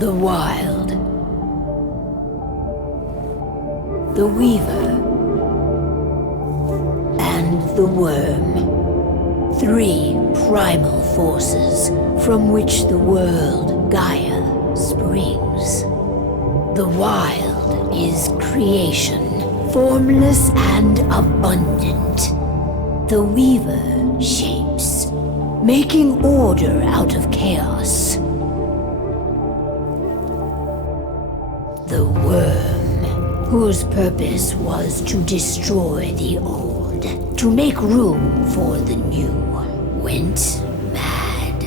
The Wild. The Weaver. And the Wyrm. 3 primal forces from which the world Gaia springs. The Wild is creation, formless and abundant. The Weaver shapes, making order out of chaos. The Wyrm, whose purpose was to destroy the old, to make room for the new, went mad.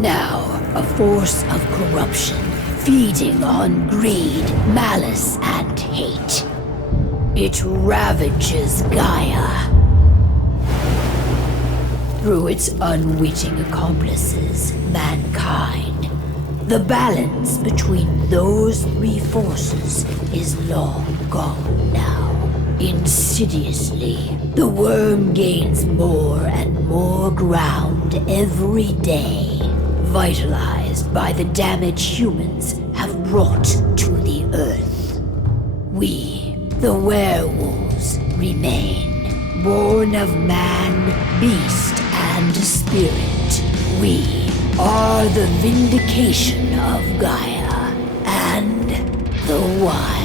Now, a force of corruption, feeding on greed, malice, and hate. It ravages Gaia. Through its unwitting accomplices, mankind, the balance between those 3 forces is long gone now. Insidiously, the Wyrm gains more and more ground every day, vitalized by the damage humans have brought to the Earth. We, the werewolves, remain, born of man, beast, and spirit. We are the vindication of Gaia and the Wild.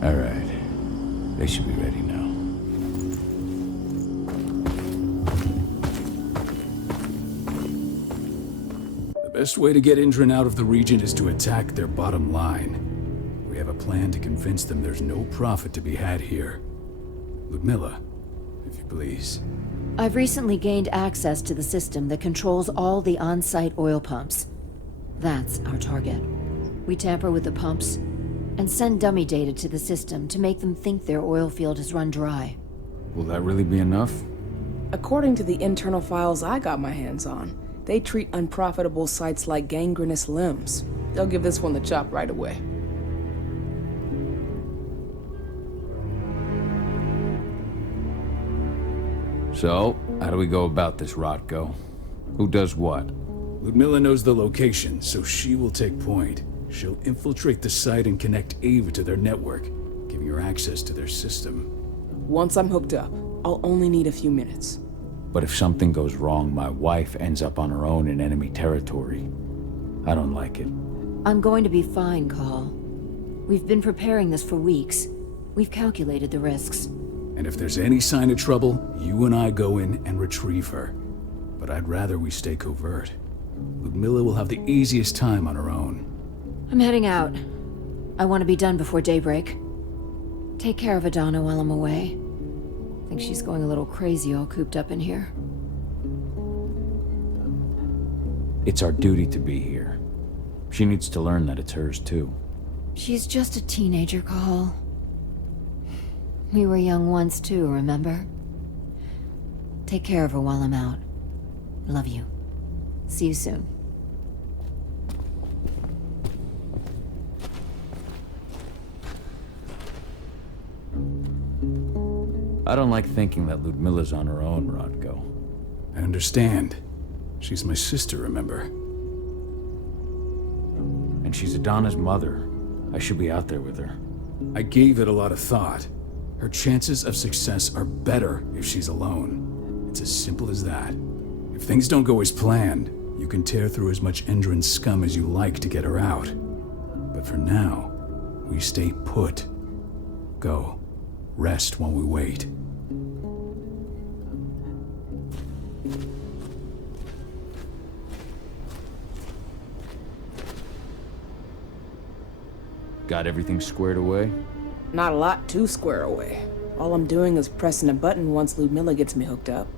All right. They should be ready now. The best way to get Endron out of the region is to attack their bottom line. We have a plan to convince them there's no profit to be had here. Ludmilla, if you please. I've recently gained access to the system that controls all the on-site oil pumps. That's our target. We tamper with the pumps and send dummy data to the system to make them think their oil field has run dry. Will that really be enough? According to the internal files I got my hands on, they treat unprofitable sites like gangrenous limbs. They'll give this one the chop right away. So, how do we go about this, Rotko? Who does what? Ludmilla knows the location, so she will take point. She'll infiltrate the site and connect Ava to their network, giving her access to their system. Once I'm hooked up, I'll only need a few minutes. But if something goes wrong, my wife ends up on her own in enemy territory. I don't like it. I'm going to be fine, Cahal. We've been preparing this for weeks. We've calculated the risks. And if there's any sign of trouble, you and I go in and retrieve her. But I'd rather we stay covert. Ludmilla will have the easiest time on her own. I'm heading out. I want to be done before daybreak. Take care of Adana while I'm away. I think she's going a little crazy all cooped up in here. It's our duty to be here. She needs to learn that it's hers too. She's just a teenager, Cahal. We were young once too, remember? Take care of her while I'm out. Love you. See you soon. I don't like thinking that Ludmilla's on her own, Rotko. I understand. She's my sister, remember? And she's Adana's mother. I should be out there with her. I gave it a lot of thought. Her chances of success are better if she's alone. It's as simple as that. If things don't go as planned, you can tear through as much Endron scum as you like to get her out. But for now, we stay put. Go. Rest while we wait. Got everything squared away? Not a lot to square away. All I'm doing is pressing a button once Ludmilla gets me hooked up.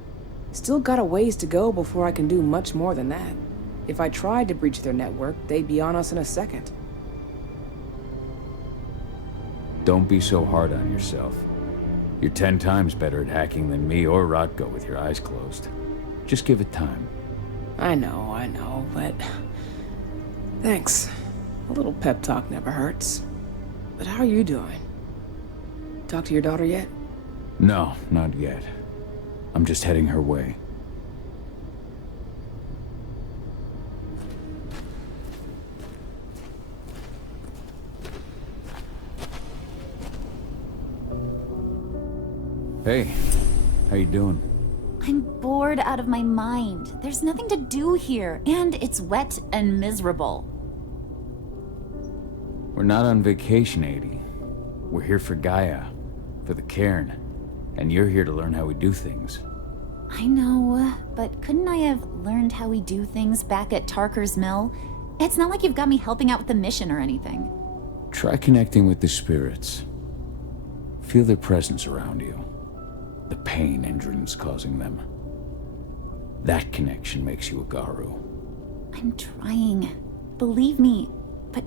Still got a ways to go before I can do much more than that. If I tried to breach their network, they'd be on us in a second. Don't be so hard on yourself. You're 10 times better at hacking than me or Rotko with your eyes closed. Just give it time. I know, but... Thanks. A little pep talk never hurts. But how are you doing? Talk to your daughter yet? No, not yet. I'm just heading her way. Hey, how you doing? I'm bored out of my mind. There's nothing to do here, and it's wet and miserable. We're not on vacation, Adie. We're here for Gaia, for the cairn, and you're here to learn how we do things. I know, but couldn't I have learned how we do things back at Tarker's Mill? It's not like you've got me helping out with the mission or anything. Try connecting with the spirits. Feel their presence around you. The pain Endron's causing them. That connection makes you a Garou. I'm trying. Believe me, but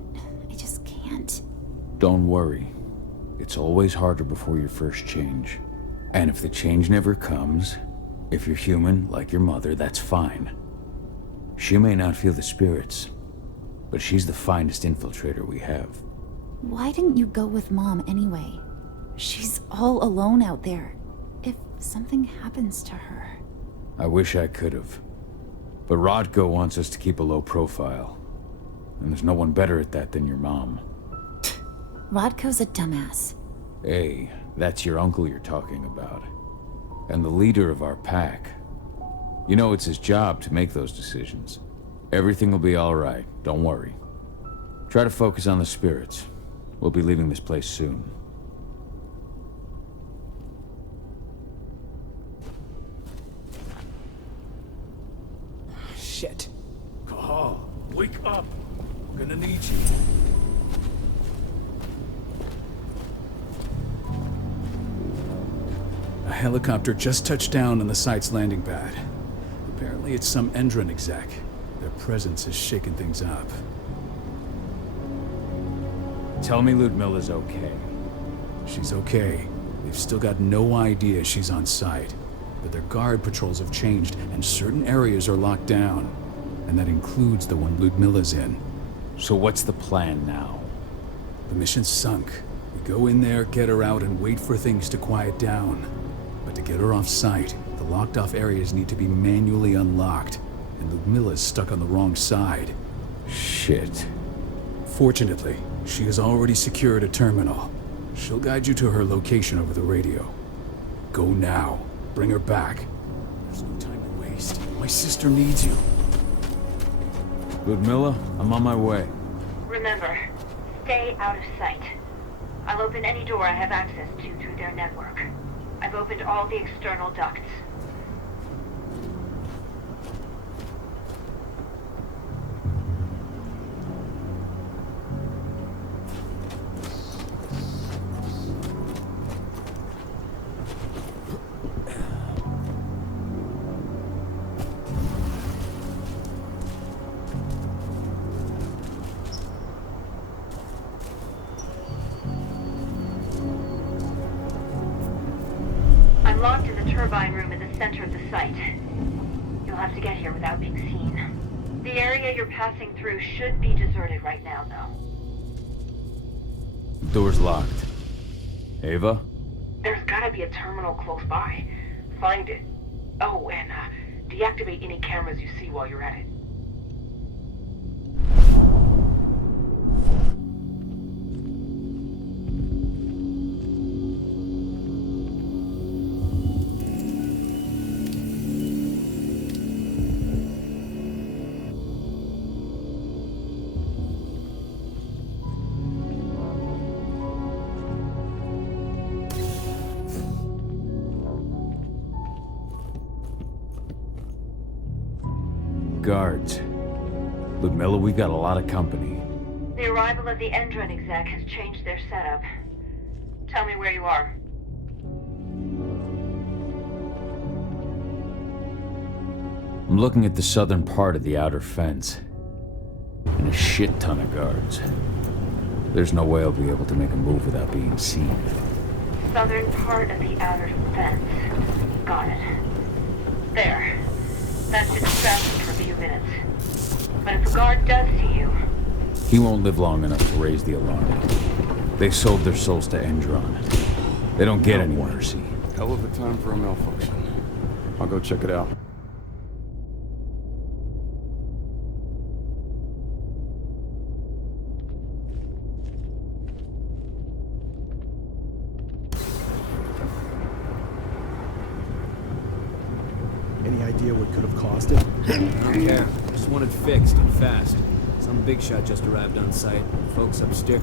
I just can't. Don't worry. It's always harder before your first change. And if the change never comes, if you're human, like your mother, that's fine. She may not feel the spirits, but she's the finest infiltrator we have. Why didn't you go with Mom anyway? She's all alone out there. If something happens to her... I wish I could have. But Rodko wants us to keep a low profile. And there's no one better at that than your mom. Rodko's a dumbass. Hey, that's your uncle you're talking about. And the leader of our pack. You know it's his job to make those decisions. Everything will be all right, don't worry. Try to focus on the spirits. We'll be leaving this place soon. Shit. Cahal, wake up! I'm gonna need you. A helicopter just touched down on the site's landing pad. Apparently it's some Endron exec. Their presence has shaken things up. Tell me Ludmilla's okay. She's okay. They've still got no idea she's on site. But their guard patrols have changed, and certain areas are locked down. And that includes the one Ludmilla's in. So what's the plan now? The mission's sunk. We go in there, get her out, and wait for things to quiet down. But to get her off site, the locked-off areas need to be manually unlocked. And Ludmilla's stuck on the wrong side. Shit. Fortunately, she has already secured a terminal. She'll guide you to her location over the radio. Go now. Bring her back. There's no time to waste. My sister needs you. Ludmilla, I'm on my way. Remember, stay out of sight. I'll open any door I have access to through their network. I've opened all the external ducts. I'm locked in the turbine room in the center of the site. You'll have to get here without being seen. The area you're passing through should be deserted right now, though. Door's locked. Ava? There's gotta be a terminal close by. Find it. Oh, and deactivate any cameras you see while you're at it. Guards. Ludmilla, we've got a lot of company. The arrival of the Endron exec has changed their setup. Tell me where you are. I'm looking at the southern part of the outer fence. And a shit ton of guards. There's no way I'll be able to make a move without being seen. Southern part of the outer fence. Got it. There. That should distract them for a few minutes. guard does to you. He won't live long enough to raise the alarm. They've sold their souls to Endron. They don't get any mercy. Hell of a time for a malfunction. I'll go check it out. Any idea what could have caused it? Yeah, just want it fixed and fast. Some big shot just arrived on site. Folks upstairs.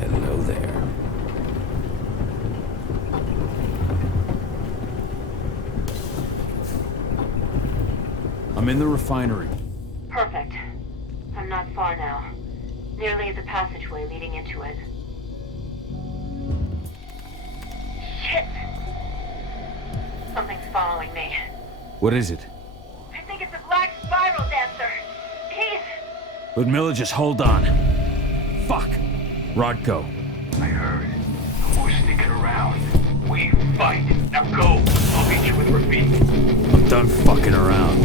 Hello there. I'm in the refinery. Perfect. I'm not far now. Nearly at the passageway leading into it. Shit! Something's following me. What is it? I think it's a black spiral dancer. He's... Ludmilla, just hold on. Fuck! Rodko. I heard. No more sticking around. We fight. Now go. I'll meet you with Rafik. I'm done fucking around.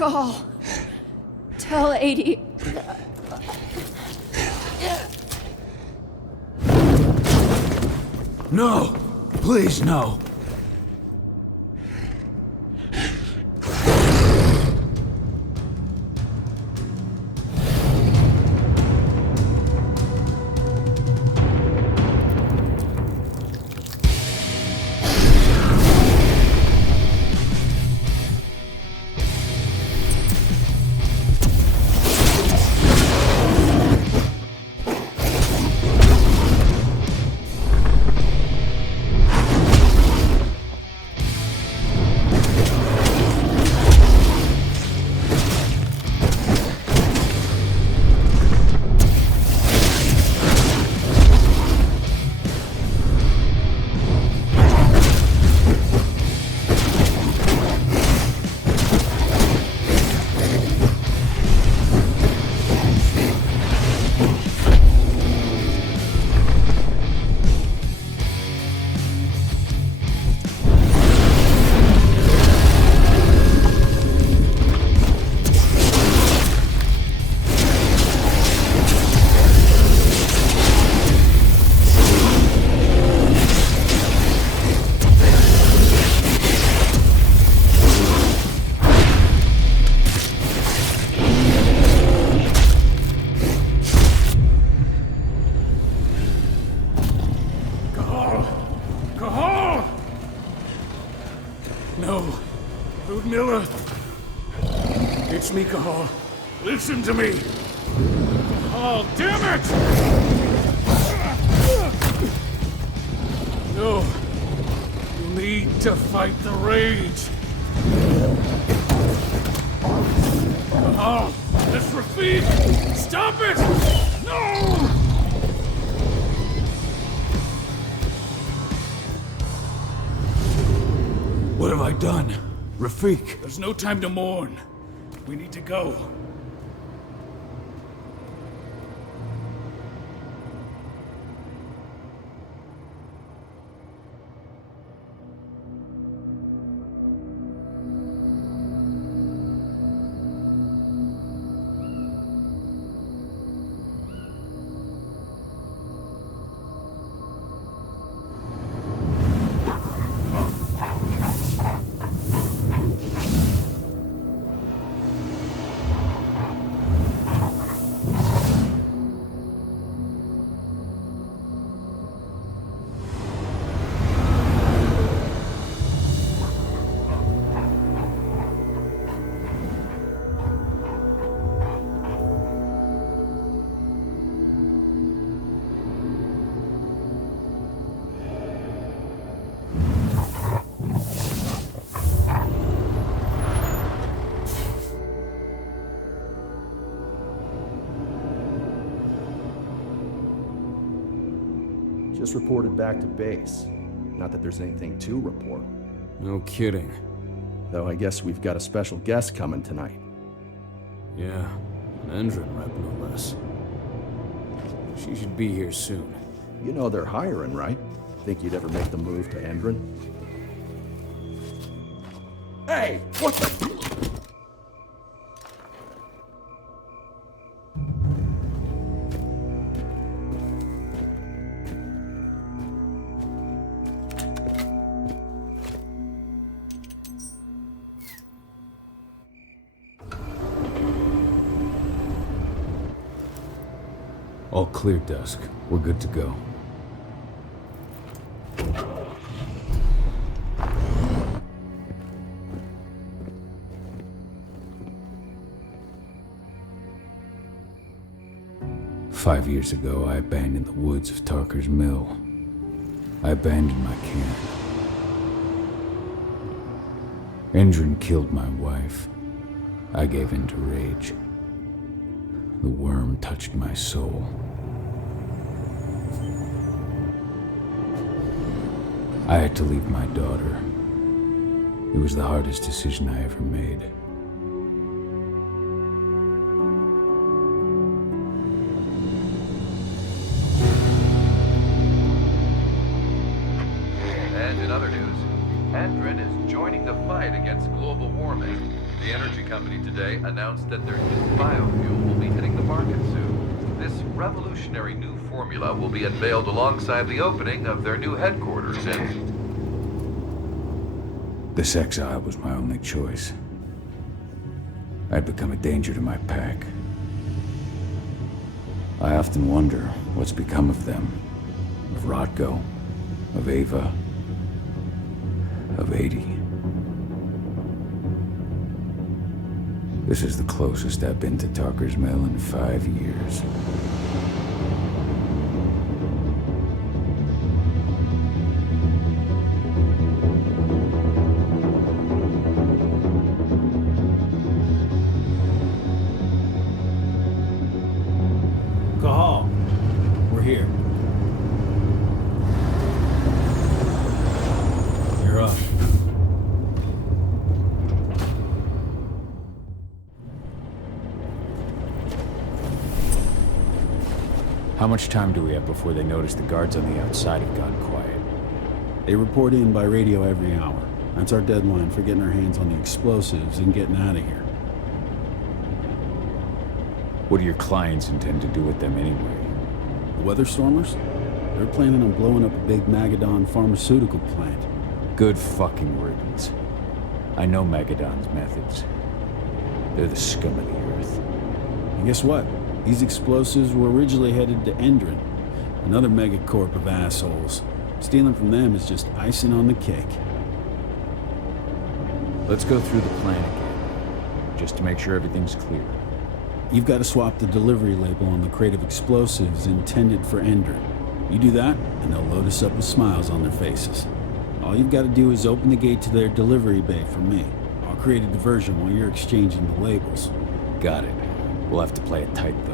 Cahal. Tell 80. No! Please, no! Miller. It's me, Cahal. Listen to me. Cahal, damn it! No. You need to fight the rage. Cahal, this Rafik! Stop it! No! What have I done? Rafik! There's no time to mourn. We need to go. Just reported back to base. Not that there's anything to report. No kidding. Though I guess we've got a special guest coming tonight. Yeah, an Endron rep no less. She should be here soon. You know they're hiring, right? Think you'd ever make the move to Endron? Hey! What the... All clear, Dusk. We're good to go. "5 years ago, I abandoned the woods of Tarker's Mill. I abandoned my camp. Endron killed my wife. I gave in to rage. The Wyrm touched my soul. I had to leave my daughter. It was the hardest decision I ever made. And in other news, Endron is joining the fight against global warming. The energy company today announced that their new biofuel will be hitting the market soon. This revolutionary new formula will be unveiled alongside the opening of their new headquarters in... This exile was my only choice. I'd become a danger to my pack. I often wonder what's become of them. Of Rodko, of Ava, of 80. This is the closest I've been to Tarker's Mill in 5 years. Cahal, we're here. You're up. How much time do we have before they notice the guards on the outside have gone quiet? They report in by radio every hour. That's our deadline for getting our hands on the explosives and getting out of here. What do your clients intend to do with them anyway? The Weatherstormers? They're planning on blowing up a big Magadon pharmaceutical plant. Good fucking riddance. I know Magadon's methods. They're the scum of the earth. And guess what? These explosives were originally headed to Endron, another megacorp of assholes. Stealing from them is just icing on the cake. Let's go through the plan again, just to make sure everything's clear. You've got to swap the delivery label on the crate of explosives intended for Endron. You do that, and they'll load us up with smiles on their faces. All you've got to do is open the gate to their delivery bay for me. I'll create a diversion while you're exchanging the labels. Got it. We'll have to play it tight, though.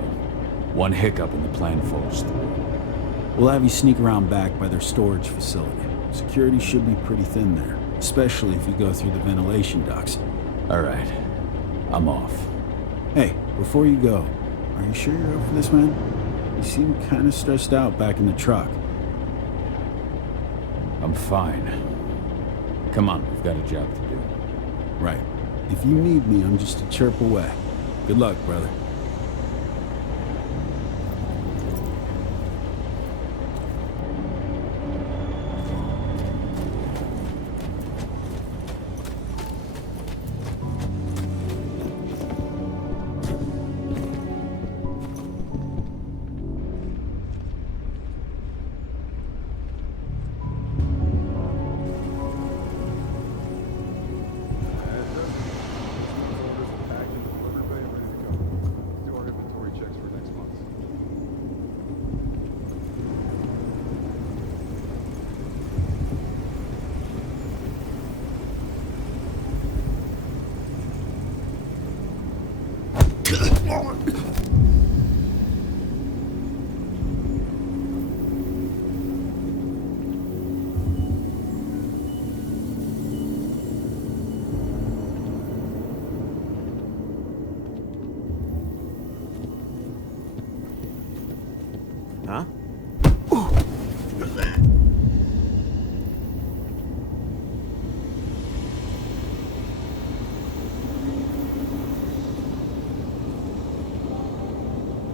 One hiccup and the plan falls through. We'll have you sneak around back by their storage facility. Security should be pretty thin there, especially if you go through the ventilation ducts. All right. I'm off. Hey, before you go, are you sure you're up for this, man? You seem kind of stressed out back in the truck. I'm fine. Come on, we've got a job to do. Right. If you need me, I'm just a chirp away. Good luck, brother. Huh?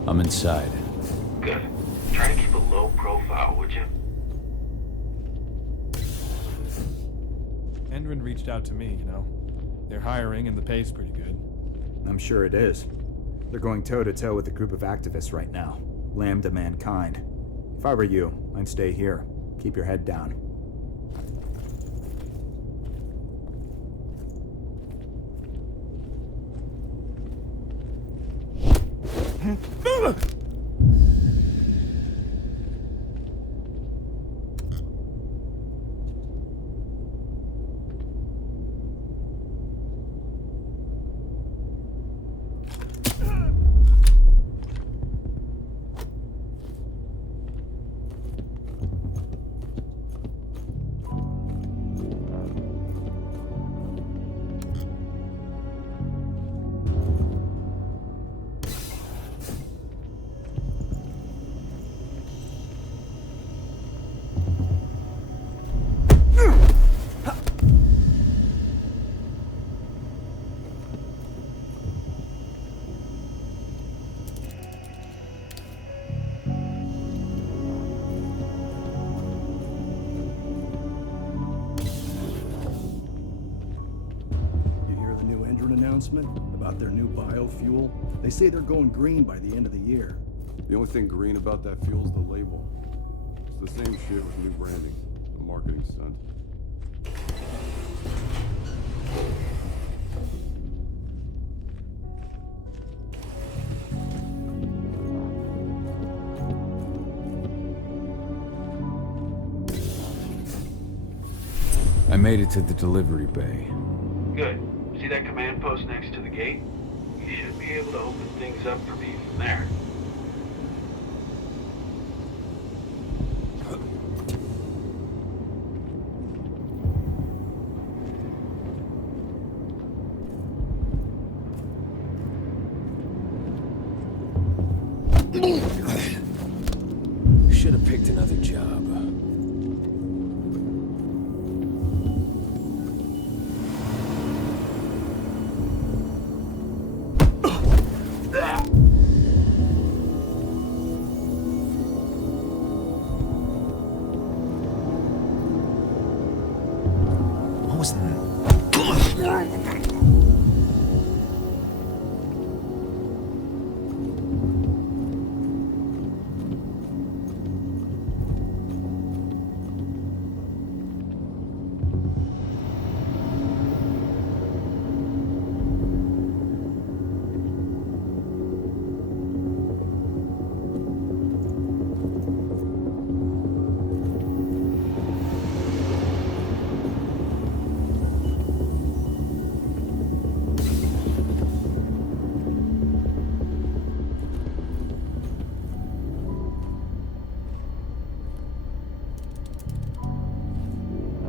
I'm inside. Good. Try to keep a low profile, would you? Endron reached out to me, you know. They're hiring and the pay's pretty good. I'm sure it is. They're going toe-to-toe with a group of activists right now. Lambda mankind. If I were you, I'd stay here. Keep your head down. announcement about their new biofuel? They say they're going green by the end of the year. The only thing green about that fuel's the label. It's the same shit with new branding. A marketing stunt. I made it to the delivery bay. Good. See that command post next to the gate? You should be able to open things up for me from there. Should have picked another job. What was that?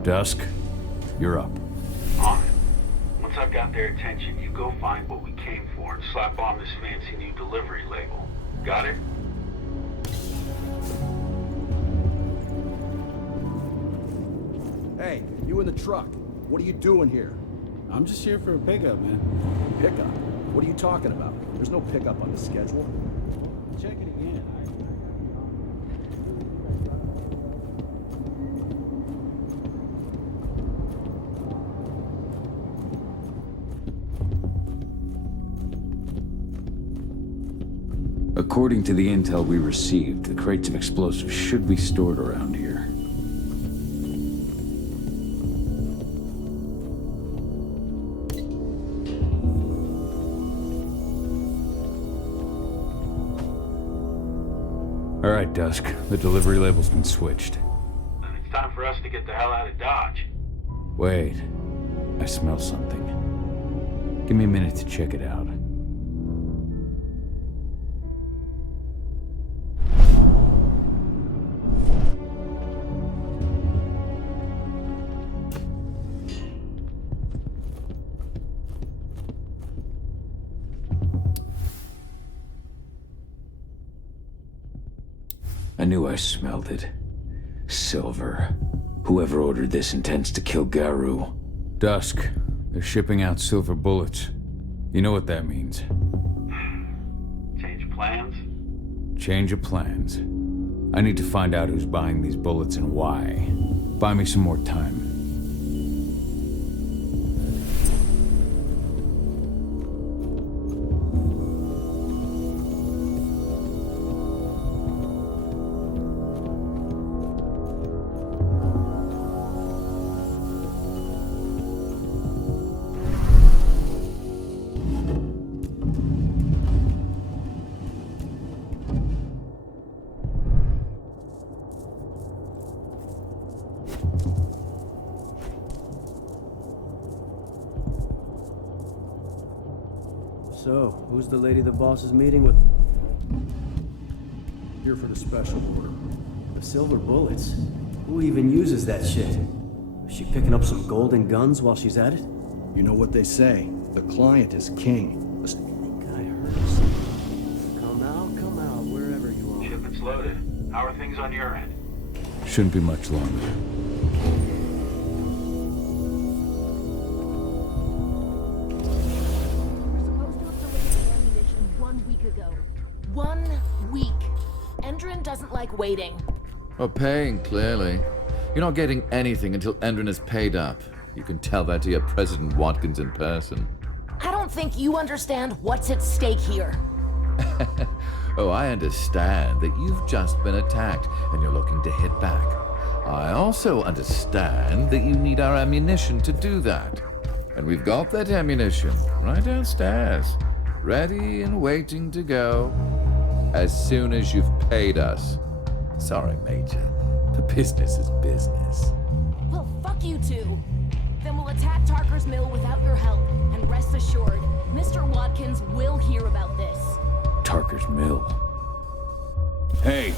Dusk, you're up. On it. Once I've got their attention, you go find what we came for and slap on this fancy new delivery label. Got it? Hey, you in the truck. What are you doing here? I'm just here for a pickup, man. Pickup? What are you talking about? There's no pickup on the schedule. Check it again. According to the intel we received, the crates of explosives should be stored around here. All right, Dusk. The delivery label's been switched. Then it's time for us to get the hell out of Dodge. Wait. I smell something. Give me a minute to check it out. I knew I smelled it. Silver. Whoever ordered this intends to kill Garou. Dusk. They're shipping out silver bullets. You know what that means. Change plans? Change of plans. I need to find out who's buying these bullets and why. Buy me some more time. So, who's the lady the boss is meeting with? Here for the special order. The silver bullets? Who even uses that shit? Is she picking up some golden guns while she's at it? You know what they say. The client is king. I think I heard something. Come out, wherever you are. Shipment's loaded. How are things on your end? Shouldn't be much longer. Ammunition 1 week ago. 1 week. Endron doesn't like waiting. Well, paying, clearly. You're not getting anything until Endron is paid up. You can tell that to your President Watkins in person. I don't think you understand what's at stake here. Oh, I understand that you've just been attacked and you're looking to hit back. I also understand that you need our ammunition to do that. And we've got that ammunition right downstairs, ready and waiting to go as soon as you've paid us. Sorry, Major. The business is business. Well, fuck you two. Then we'll attack Tarker's Mill without your help. And rest assured, Mr. Watkins will hear about this. Tarker's Mill. Hey!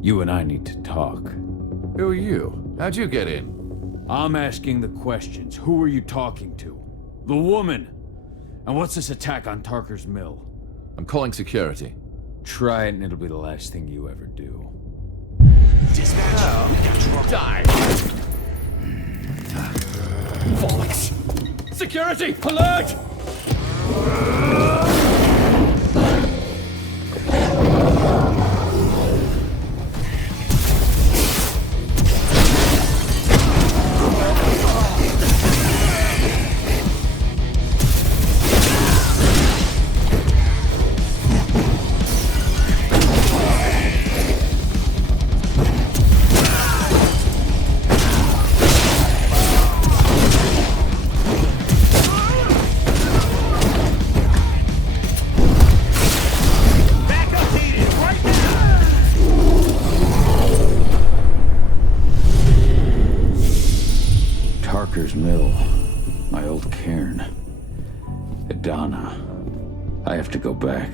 You and I need to talk. Who are you? How'd you get in? I'm asking the questions. Who are you talking to? The woman! And what's this attack on Tarker's Mill? I'm calling security. Try it and it'll be the last thing you ever do. Dispatch, we got trouble. Die! Bollocks! Security, alert! Tarker's Mill. My old cairn. Adana. I have to go back.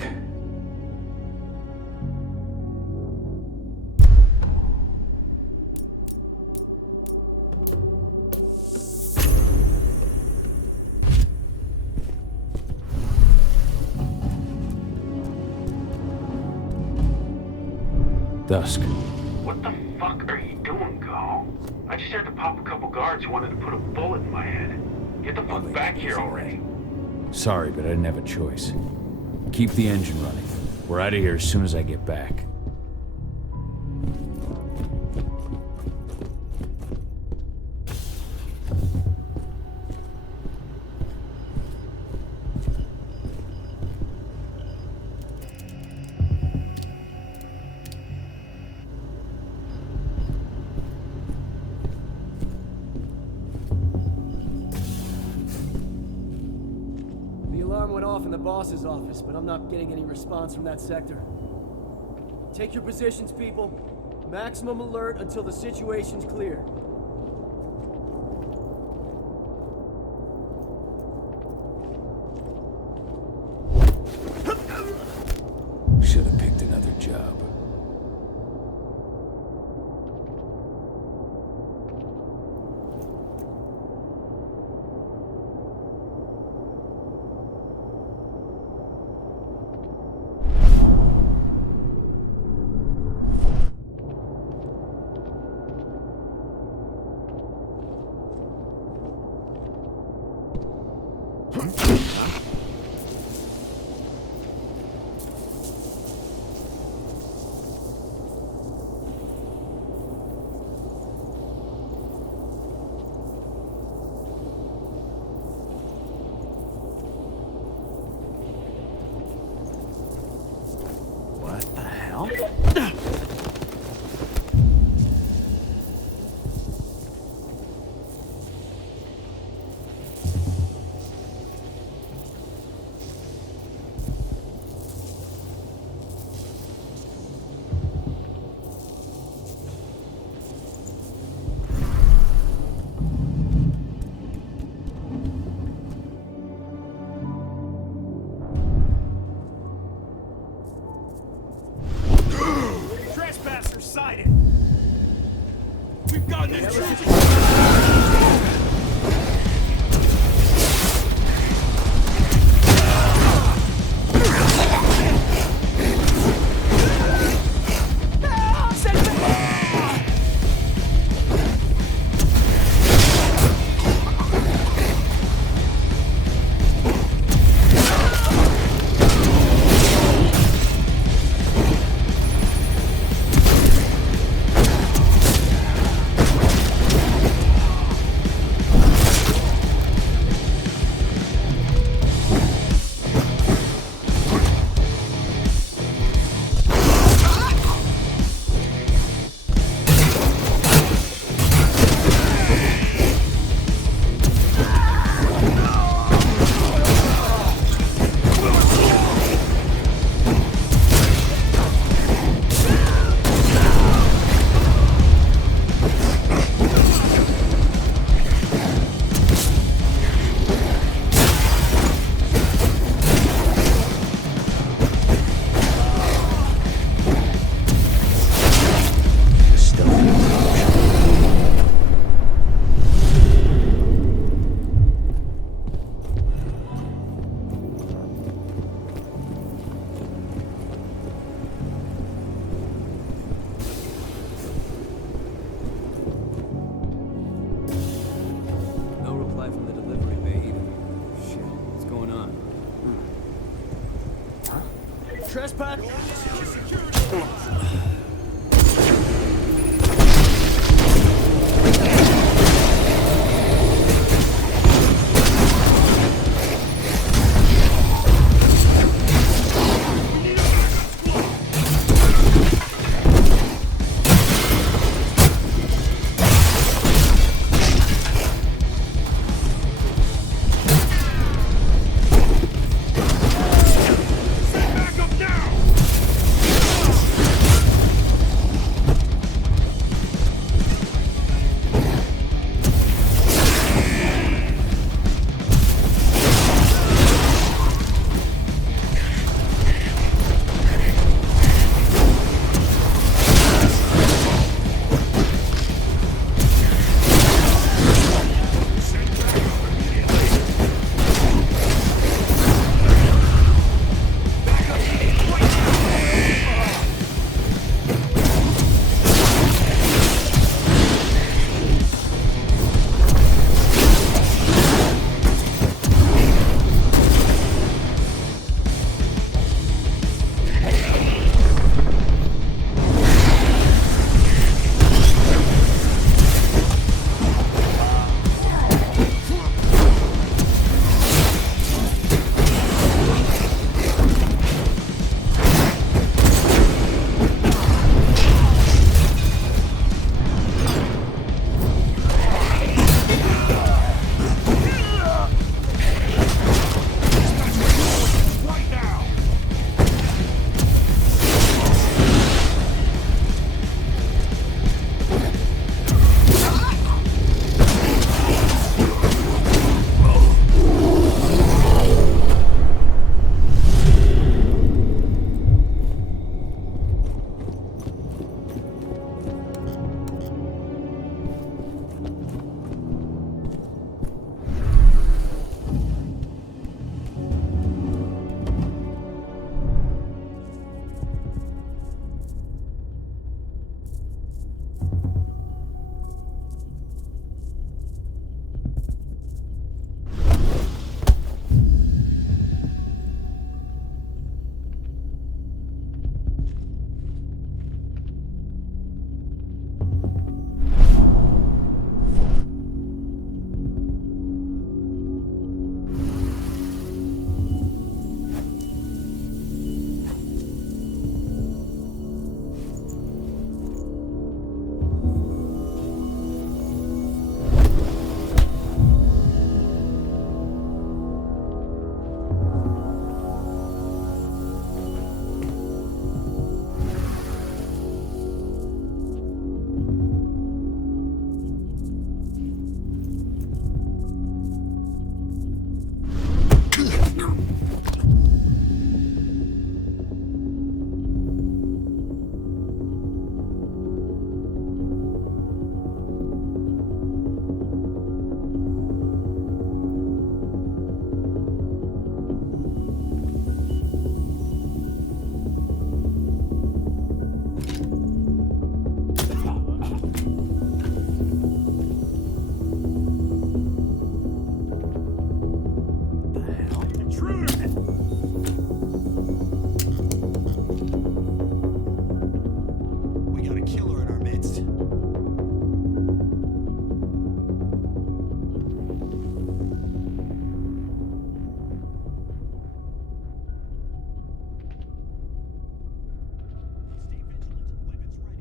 Dusk. What the fuck are you doing, Cahal? I just had to pop a couple guards who wanted to put a bullet in my head. Get the fuck back here already. Sorry, but I didn't have a choice. Keep the engine running. We're out of here as soon as I get back. The alarm went off in the boss's office, but I'm not getting any response from that sector. Take your positions, people. Maximum alert until the situation's clear. Should have picked another job. What the hell? Trespass?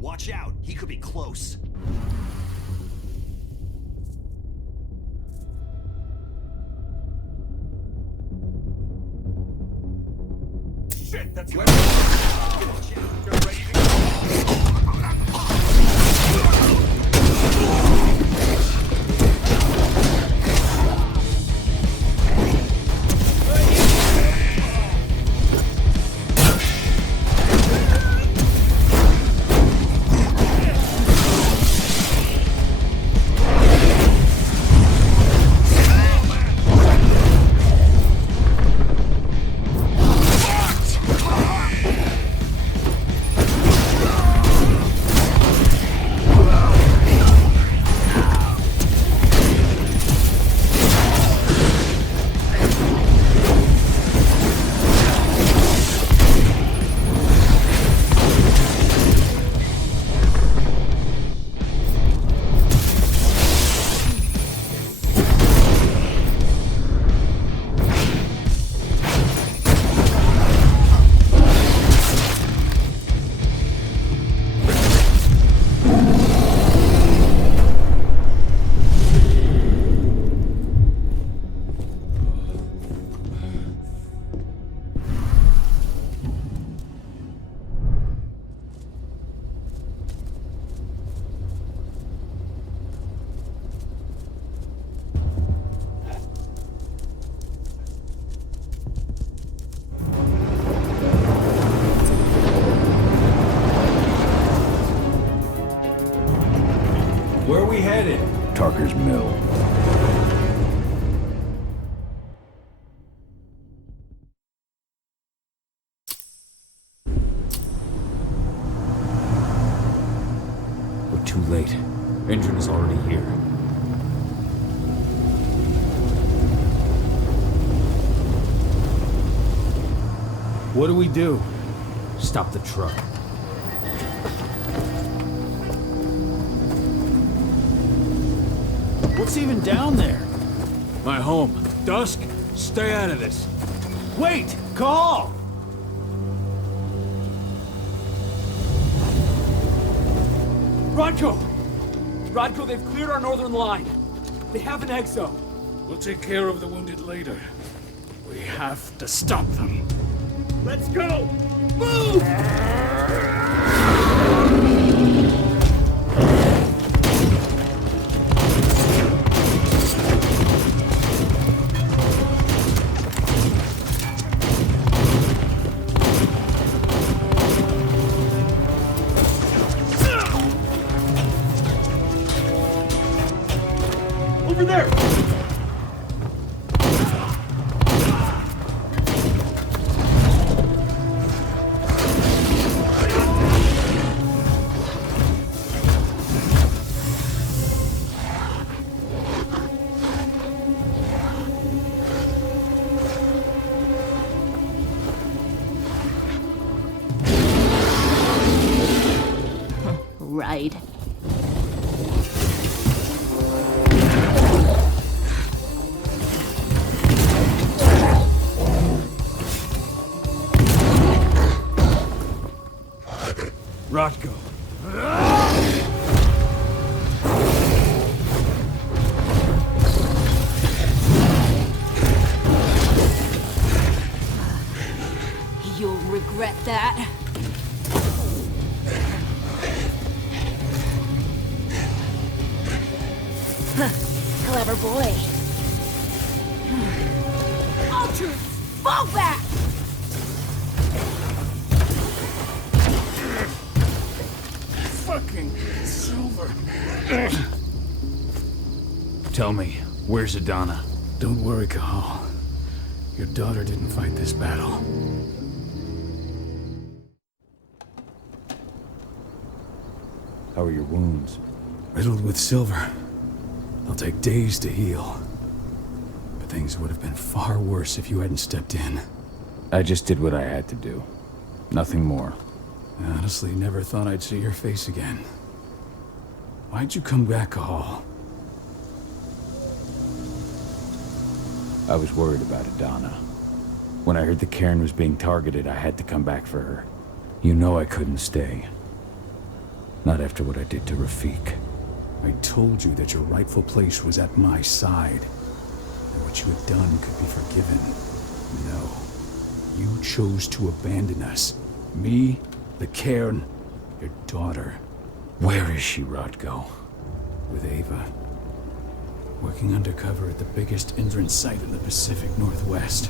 Watch out, he could be close. Shit, that's we headed? Tarker's Mill. We're too late. Endron is already here. What do we do? Stop the truck. What's even down there? My home. Dusk, stay out of this. Wait! Cahal! Rodko, they've cleared our northern line. They have an exile. We'll take care of the wounded later. We have to stop them. Let's go! Move! Over there! Right. Rodko. You'll regret that. Clever boy. Ultra, fall back! Fucking silver. Tell me, where's Adana? Don't worry, Cahal. Your daughter didn't fight this battle. How are your wounds? Riddled with silver. They'll take days to heal. But things would have been far worse if you hadn't stepped in. I just did what I had to do. Nothing more. I honestly never thought I'd see your face again. Why'd you come back, Cahal? I was worried about Adana. When I heard the cairn was being targeted, I had to come back for her. You know I couldn't stay. Not after what I did to Rafik. I told you that your rightful place was at my side. And what you had done could be forgiven. No. You chose to abandon us. Me, the cairn, your daughter. Where is she, Rodko? With Ava. Working undercover at the biggest Endron site in the Pacific Northwest.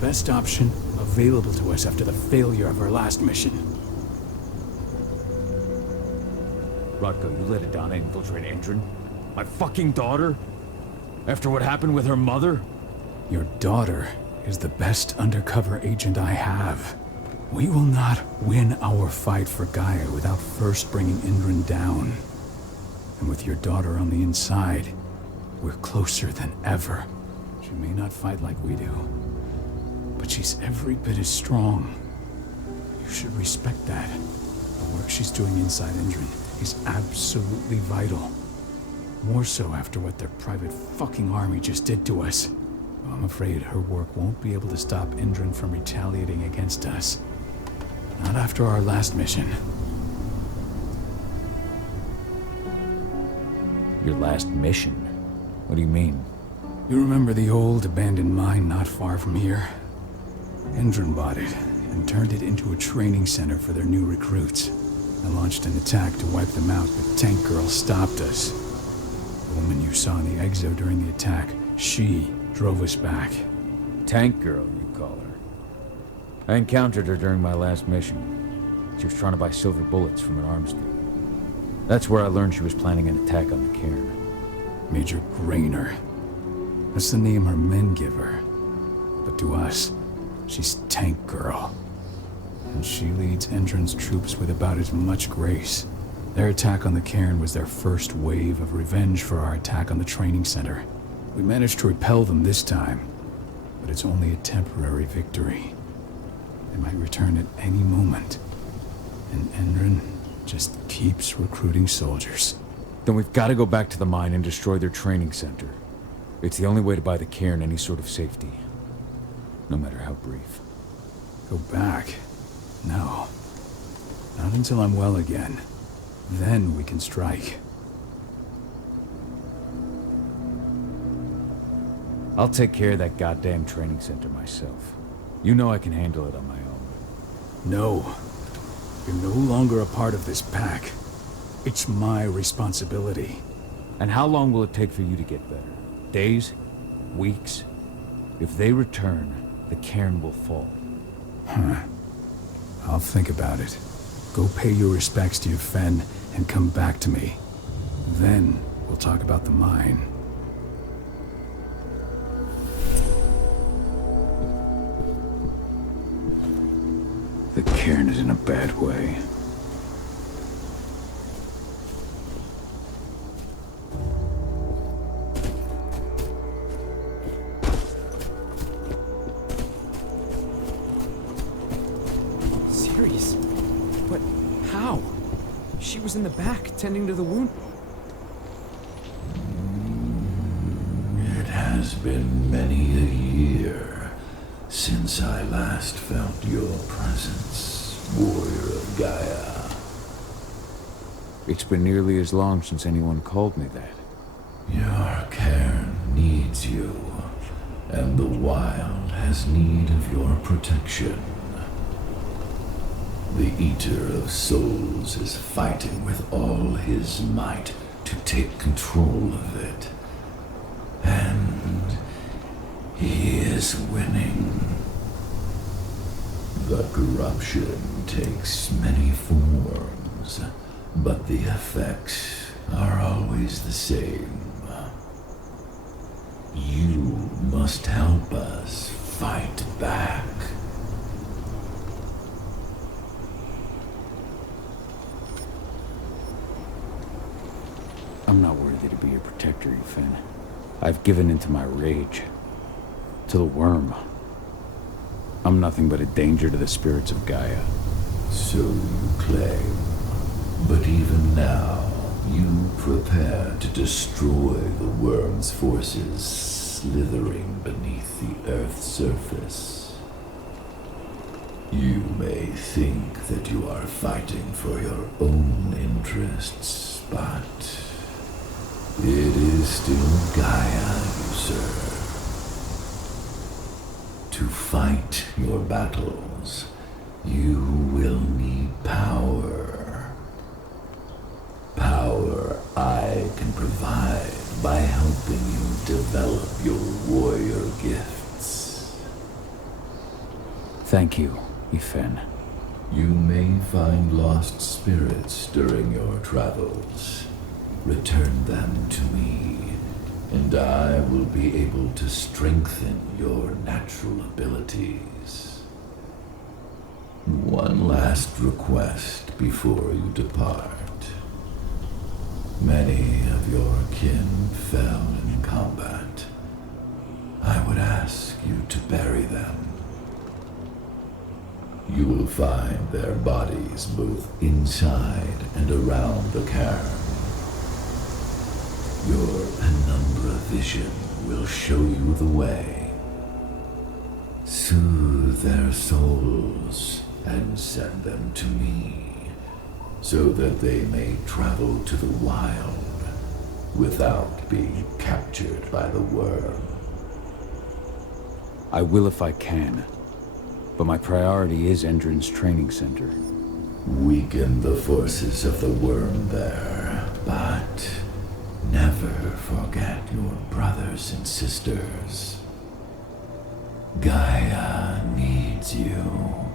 Best option available to us after the failure of our last mission. Rodko, you let Adana infiltrate Endron? My fucking daughter? After what happened with her mother? Your daughter is the best undercover agent I have. We will not win our fight for Gaia without first bringing Endron down. And with your daughter on the inside, we're closer than ever. She may not fight like we do, but she's every bit as strong. You should respect that. The work she's doing inside Endron is absolutely vital. More so after what their private fucking army just did to us. I'm afraid her work won't be able to stop Endron from retaliating against us. Not after our last mission. Your last mission? What do you mean? You remember the old abandoned mine not far from here? Endron bought it and turned it into a training center for their new recruits. I launched an attack to wipe them out, but Tank Girl stopped us. The woman you saw in the exile during the attack, she drove us back. Tank Girl, you call her. I encountered her during my last mission. She was trying to buy silver bullets from an arms dealer. That's where I learned she was planning an attack on the cairn. Major Grainer. That's the name her men give her. But to us, she's Tank Girl. And she leads Endron's troops with about as much grace. Their attack on the cairn was their first wave of revenge for our attack on the training center. We managed to repel them this time, but it's only a temporary victory. They might return at any moment. And Endron just keeps recruiting soldiers. Then we've got to go back to the mine and destroy their training center. It's the only way to buy the cairn any sort of safety. No matter how brief. Go back? No. Not until I'm well again. Then we can strike. I'll take care of that goddamn training center myself. You know I can handle it on my own. No. You're no longer a part of this pack. It's my responsibility. And how long will it take for you to get better? Days? Weeks? If they return, the cairn will fall. Huh. I'll think about it. Go pay your respects to your Fen and come back to me. Then we'll talk about the mine. The cairn is in a bad way. Serious? But how? She was in the back, tending to the wound. It has been many a year since I last felt your presence, warrior of Gaia. It's been nearly as long since anyone called me that. Your cairn needs you, and the wild has need of your protection. The Eater of Souls is fighting with all his might to take control of it. And he is winning. The corruption takes many forms, but the effects are always the same. You must help us fight back. I'm not worthy to be your protector, Finn. I've given into my rage. To the Wyrm. I'm nothing but a danger to the spirits of Gaia. So you claim. But even now, you prepare to destroy the Wyrm's forces slithering beneath the Earth's surface. You may think that you are fighting for your own interests, but it is still Gaia you serve. To fight your battles, you will need power. Power I can provide by helping you develop your warrior gifts. Thank you, Ifen. You may find lost spirits during your travels. Return them to me, and I will be able to strengthen your natural abilities. One last request before you depart. Many of your kin fell in combat. I would ask you to bury them. You will find their bodies both inside and around the cairn. Your penumbra vision will show you the way. Soothe their souls and send them to me, so that they may travel to the wild without being captured by the Wyrm. I will if I can, but my priority is Endron's training center. Weaken the forces of the Wyrm there, but never forget your brothers and sisters. Gaia needs you.